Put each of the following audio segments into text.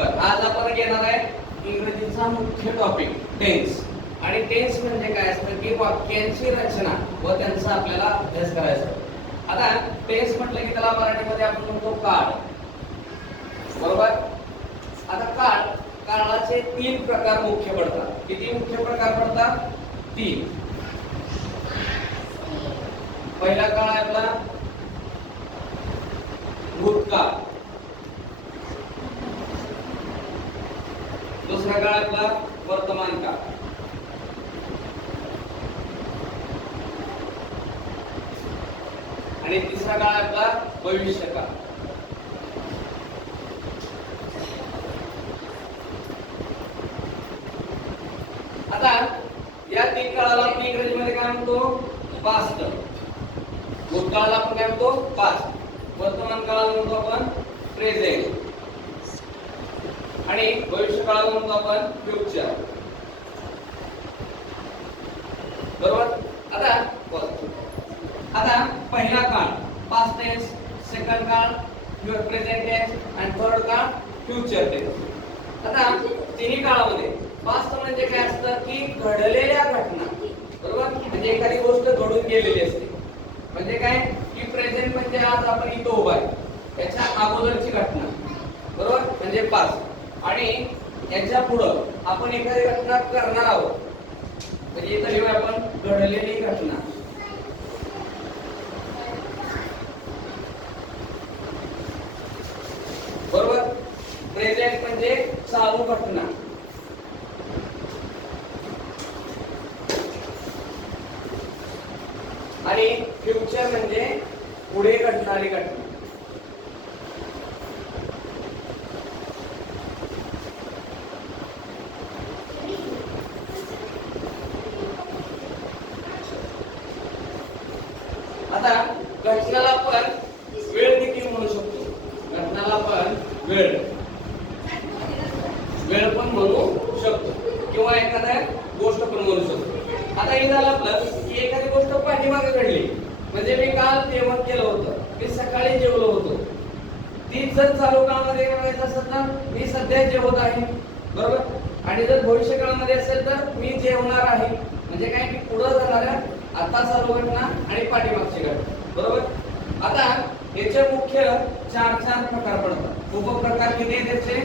बरं, आज आपण घेणार आहे इंग्रजीचा मुख्य टॉपिक टेन्स. आणि टेन्स म्हणजे काय असतं की वाक्यांची रचना व त्यांचा आपल्याला अभ्यास करायचा. आता टेन्स म्हटलं की त्याला मराठीमध्ये आपण म्हणतो काळ, बरोबर. आता काळाचे 3 प्रकार मुख्य पडतात. किती मुख्य प्रकार पडतात? 3. पहिला काळ आहे आपला भूतकाळ, दुसरा काळ आपला वर्तमान काळ, आणि तिसरा काळ आपला भविष्य काळ. आता या 3 काळाला आपण इंग्रजीमध्ये काय म्हणतो? पास्ट. भूतकाळाला आपण काय म्हणतो? पास्ट. वर्तमान काळाला म्हणतो आपण प्रेझेंट, आणि भविष्य काळाला म्हणतो आपण फ्युचर, बरोबर. आता पहिला काळ पास्ट टेन्स, सेकंड काळ प्रेझेंट टेन्स, आणि थर्ड काळ फ्युचर टेन्स. आता तिन्ही काळामध्ये पास्ट म्हणजे काय असतं की घडलेल्या घटना, बरोबर. म्हणजे एखादी गोष्ट घडून गेलेली असते. म्हणजे काय की प्रेझेंट म्हणजे आज आपण इथं उभा आहे त्याच्या अगोदरची घटना, बरोबर, म्हणजे पास्ट. आणि याच्या पुढं आपण एखादी घटना करणार आहोत, म्हणजे इथं लिहूया आपण घडलेली घटना, बरोबर. प्रेझेंट म्हणजे चालू घटना, आणि फ्युचर म्हणजे पुढे घडणारी घटना. आता घटनाला आपण वेळ देखील म्हणू शकतो. घटनाला आपण वेळ पण म्हणू शकतो, किंवा एखाद्या गोष्ट पण म्हणू शकतो. आता हे झालं आपलं की एखादी गोष्ट पाठीमागे घडली, म्हणजे मी काल जेवण केलं होतं, मी सकाळी जेवलो होतो. ती जर चालू काळामध्ये करायचं असेल तर मी सध्या जेवत आहे, बरोबर. आणि जर भविष्य काळामध्ये असेल तर मी जेवणार आहे. म्हणजे काय की पुढे जाणाऱ्या आता चालू घटना आणि पाठीमागची घटना, बरोबर. आता याचे मुख्य 4 प्रकार पडतात. उपप्रकार किती आहेत त्याचे?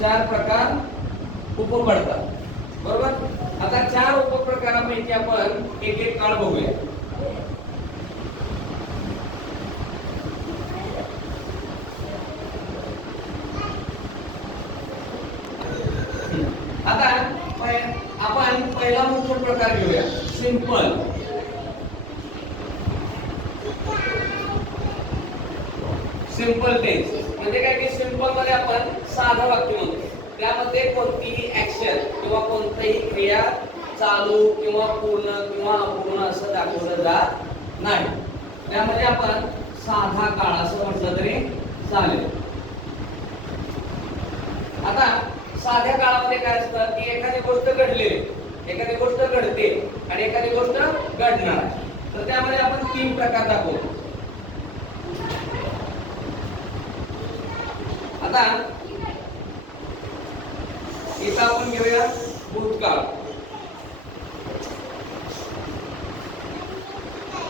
4 प्रकार पडतात, बरोबर. आता 4 उपप्रकारापैकी आपण एक काळ बघूया. आता आपण पहिला मुख्य प्रकार घेऊया, सिंपल. सिंपल टेन्स म्हणजे काय की सिंपल मध्ये आपण साधं वाक्य म्हणतो. त्यामध्ये कोणतीही ऍक्शन किंवा कोणतीही क्रिया चालू किंवा पूर्ण किंवा अपूर्ण असं दाखवलं जात नाही. त्यामध्ये आपण साधा काळ असं म्हटलं तरी चालेल. आता साध्या काळामध्ये काय असतं की एखादी गोष्ट घडली, एखादी गोष्ट घडते आणि एखादी गोष्ट घडणार. तर त्यामध्ये आपण 3 प्रकार दाखवतो. आता इथं आपण घेऊया भूतकाळ,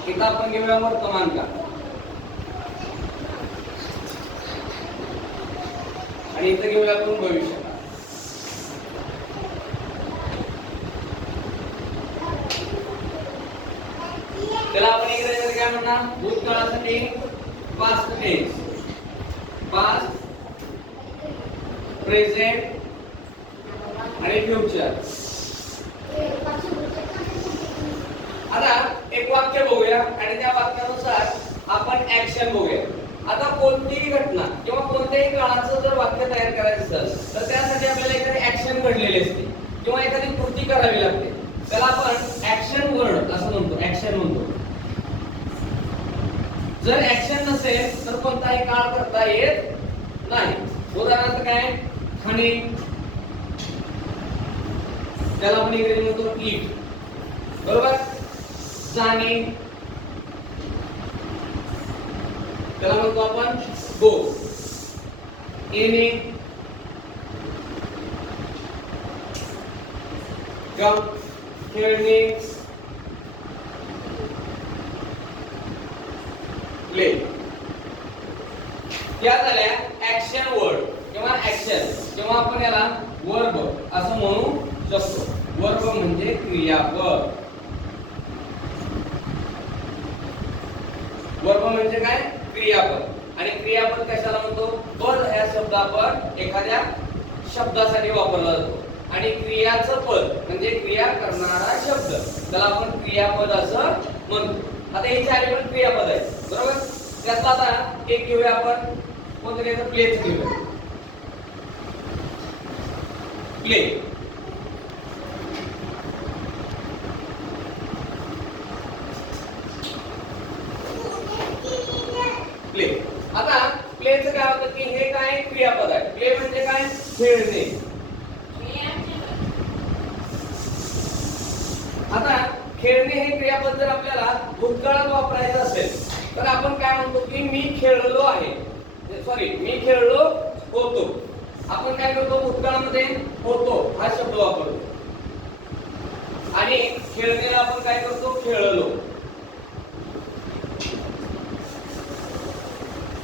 इथं आपण घेऊया वर्तमान काळ, आणि इथं घेऊया आपण भविष्य काळ. त्याला आपण इंग्रजीमध्ये काय म्हणणार? भूतकाळासाठी पास्ट टेन्स, पास्ट, प्रेझेंट आणि फ्युचर. आता एक वाक्य बघूया आणि त्या वाक्यानुसार आपण ऍक्शन बघूया. आता कोणतीही घटना किंवा कोणत्याही काळाचं जर वाक्य तयार करायचं असेल तर त्यासाठी आपल्याला एखादी ऍक्शन घडलेली असते किंवा एखादी कृती करावी लागते. त्याला आपण ऍक्शन वर्ड असं म्हणतो, ऍक्शन म्हणतो. जर ऍक्शन नसेल तर कोणताही काळ करता येत नाही. उदाहरणार्थ काय? खाणे, त्याला आपण इंग्रजी म्हणतो ईट, बरोबर. जाणे, त्याला म्हणतो आपण गो. येणे, खेळणे, प्ले. या झाल्या ऍक्शन वर्ड किंवा ऍक्शन किंवा आपण याला वर्ब असं म्हणू शकतो. वर्ब म्हणजे क्रियापद. वर्ब म्हणजे काय? क्रियापद. आणि क्रियापद कशाला म्हणतो? पद हा शब्द आपण एखाद्या शब्दासाठी वापरला जातो आणि क्रियाचं पद म्हणजे क्रिया करणारा शब्द त्याला आपण क्रियापद असं म्हणतो. आता हे चारी पण क्रियापद आहे, बरोबर? त्यातला आता एक घेऊया आपण, कोणतं घ्यायचं? प्लेच घेऊया. प्ले. प्ले. आता प्लेचं काय होतं की हे काय क्रियापद आहे. प्ले म्हणजे काय? खेळणे. आता खेळणे हे क्रियापद जर आपल्याला भूतकाळात वापरायचं असेल तर आपण काय म्हणतो की मी खेळलो आहे, सॉरी मी खेळलो होतो. आपण काय करतो? भूतकाळामध्ये होतो हा शब्द वापरतो आणि खेळण्याला आपण काय करतो? खेळलो,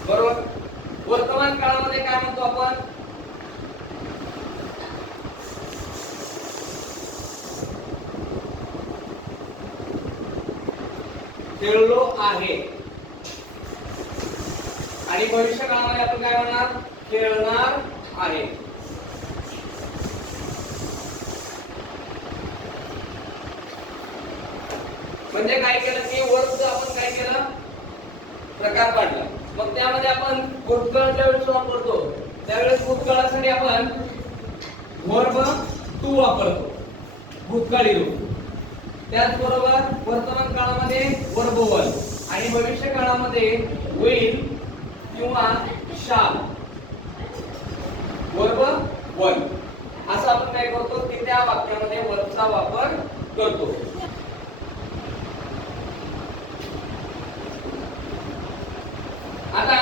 बरोबर? वर्तमान काळामध्ये काय म्हणतो आपण? खेळलो आहे. आणि भविष्य काळामध्ये आपण काय म्हणणार? खेळणार आहे. म्हणजे काय केलं की वर्बचा आपण काय केलं? प्रकार पाडला. मग त्यामध्ये आपण भूतकाळ ज्यावेळेस वापरतो त्यावेळेस भूतकाळासाठी आपण वर्ब टू वापरतो, भूतकाळी रूप. त्याचबरोबर वर्तमान काळामध्ये वर्ब वन आणि भविष्य काळामध्ये विल किंवा शाल, वर्ब वन असं आपण काय करतो की त्या वाक्यामध्ये वर्बचा वापर करतो. आता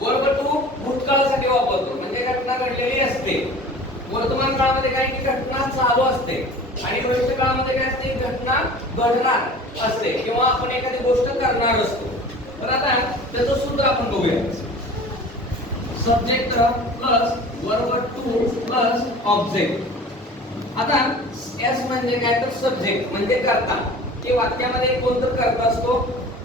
वर्ब टू भूतकाळासाठी वापरतो म्हणजे घटना घडलेली असते. वर्तमान काळामध्ये काय की घटना चालू असते आणि भविष्य काळामध्ये काय असते? घटना घडणार असते किंवा आपण एखादी गोष्ट करणार असतो. तर आता त्याचं सूत्र आपण बघूया. Subject plus verb two plus object. आता एस म्हणजे काय? तर सब्जेक्ट म्हणजे कर्ता, की वाक्यामध्ये कोणतं कर्ता असतो.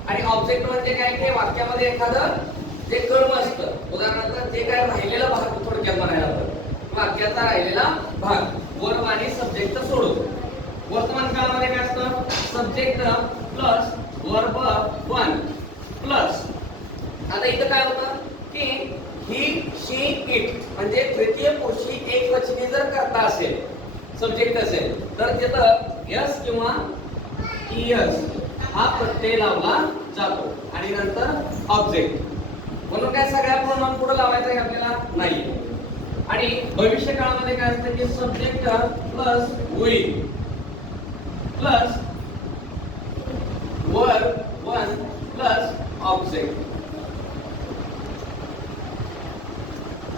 आणि ऑब्जेक्ट म्हणजे काय? की वाक्यामध्ये एखादं जे कर्म असतं. उदाहरणार्थ जे काय राहिलेला भाग थोडक्यात म्हणायला तर वाक्याचा राहिलेला भाग वर्ब आणि सब्जेक्ट सोडून. वर्तमान काळामध्ये काय असतं? Subject plus verb one plus. आता इथं काय होतं की ही शी इट म्हणजे तृतीय पुरुषी एकवचनी जर कर्ता असेल, सब्जेक्ट असेल तर तिथं यस किंवा इयस हा प्रत्यय लावला जातो आणि नंतर ऑब्जेक्ट. म्हणून काय सगळ्या प्रोनाउन पुढे लावायचं आहे आपल्याला? नाही. आणि भविष्य काळामध्ये काय असतं की subject plus will plus verb one plus object.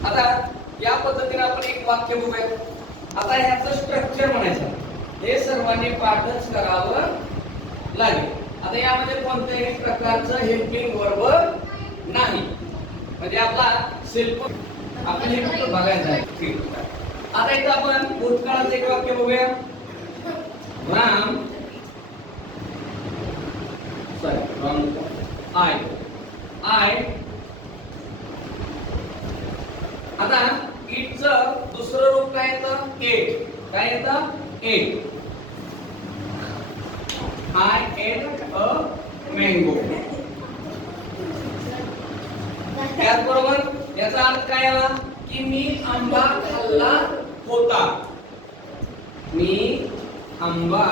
आता या पद्धतीने आपण एक वाक्य बघूया. आता ह्याचं स्ट्रक्चर म्हणायचं, हे सर्वांनी पाठच करावं लागेल. आता यामध्ये कोणत्याही प्रकारचं हेल्पिंग वर्ब नाही, म्हणजे आपला सेल्फ आपण हे फक्त बघायचं आहे. ठीक आहे. आता इथं आपण भूतकाळाचं एक वाक्य बघूया. राम आय आता इटचं दुसरं रूप काय येतं? एट. काय येतं? Ate. I ate a mango. त्याचबरोबर याचा अर्थ काय आला की मी आंबा खाल्ला होता. मी आंबा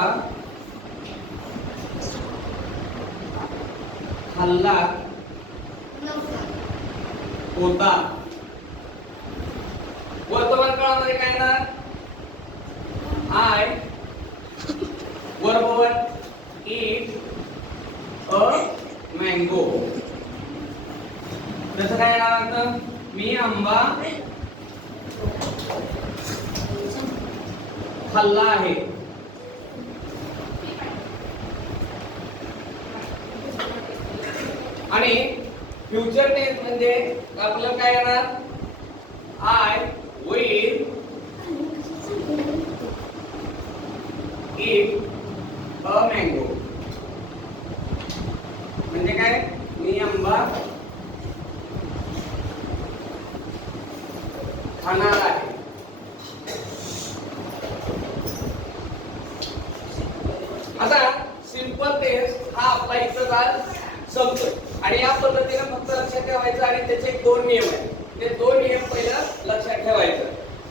खाल्ला होता. वर्तमान काळामध्ये काय येणार? I verb one eat a mango. जसं काय येणार? मी आंबा खाल्ला आहे. आणि फ्युचर टेन्स म्हणजे आपल्याला काय येणार? I will eat a mango. म्हणजे काय? मी आंबा खाणार आहे. आता सिंपल टेन्स हा आपला इथं संपतोय आणि या पद्धतीने फक्त लक्षात ठेवायचं आणि त्याचे 2 नियम आहेत. ते 2 नियम पहिला लक्षात ठेवायचं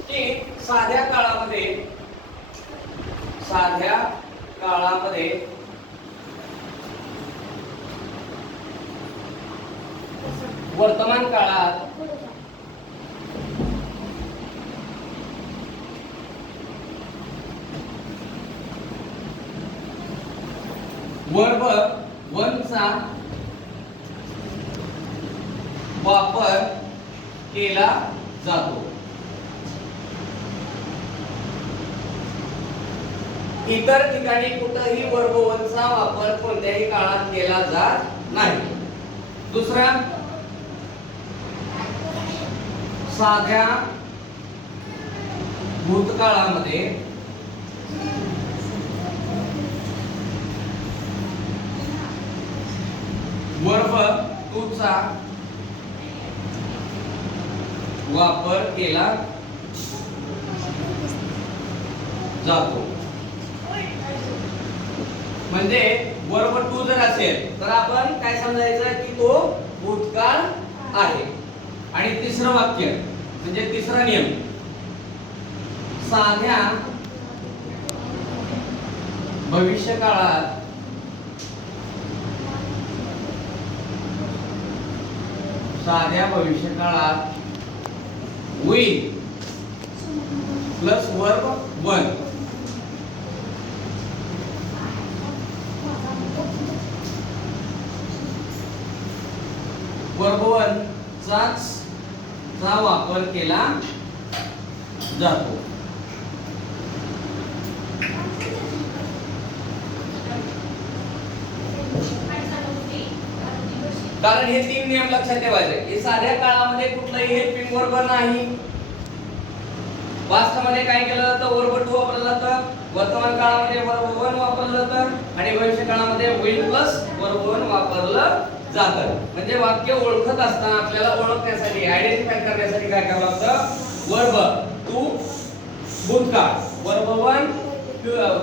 की साध्या काळामध्ये वर्तमान काळात वर्ब 1 चा वापर केला जातो. इतर ठिकाणी कुठेही वर्ब 1 चा वापर कोणत्याही काळात केला जात नाही. दुसरा, साध्या भूतकाळामध्ये वर्ब 2 चा वापर केला जातो. म्हणजे वर्ब 2 जर असेल तर आपण काय समजायचं की तो भूतकाळ आहे. आणि तिसरं वाक्य म्हणजे तिसरा नियम, साध्या भविष्यकाळात will प्लस वर्ब 1 वर्ब 1 चा वापर केला जातो. कारण हे 3 नियम लक्षात ठेवायचे की साध्या काळामध्ये कुठलाही हेल्पिंग वर्ब नाही. वास्तवामध्ये काय केलं जातं? वर्ब 2 वापरलं जातं. वर्तमान काळामध्ये वर्ब 1 वापरलं जातं आणि भविष्य काळामध्ये will प्लस वर्ब 1 वापरलं जातं. म्हणजे वाक्य ओळखत असताना आपल्याला ओळखण्यासाठी, आयडेंटिफाय करण्यासाठी काय करावं लागतं? वर्ब 2 भूतकाळ, वर्ब 1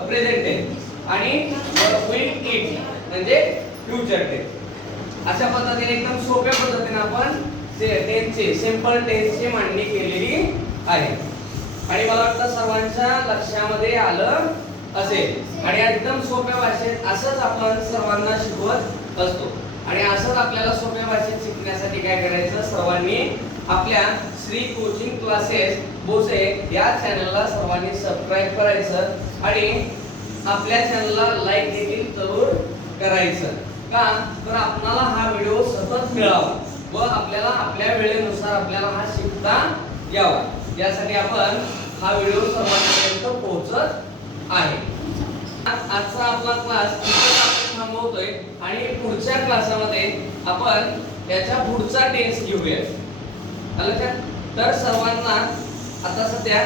प्रेझेंट टेन्स आणि will eat म्हणजे फ्युचर टेन्स. अशा पद्धतीने एकदम सोप्या पद्धतीने आपण टेन्सचे, सिंपल टेन्सची मांडणी केलेली आहे. आणि मला वाटतं सर्वांच्या लक्षामध्ये आलं असेल. आणि एकदम सोप्या भाषेत असंच आपण सर्वांना शिकवत असतो. आणि असंच आपल्याला सोप्या भाषेत शिकण्यासाठी काय करायचं? सर्वांनी आपल्या श्री कोचिंग क्लासेस बोसे या चॅनलला सर्वांनी सबस्क्राइब करायचं आणि आपल्या चॅनलला लाईक देखील जरूर करायचं. का तर आपल्याला हा व्हिडिओ सतत मिळावा व आपल्याला आपल्या वेळेनुसार आपल्याला हा शिकता यावा, यासाठी आपण हा व्हिडिओ सर्वांपर्यंत पोहोचत आहे. आजचा आपला क्लास इथेच आपण थांबवतोय आणि पुढच्या क्लासामध्ये आपण याच्या पुढचा टेन्स घेऊया. तर सर्वांना आता सध्या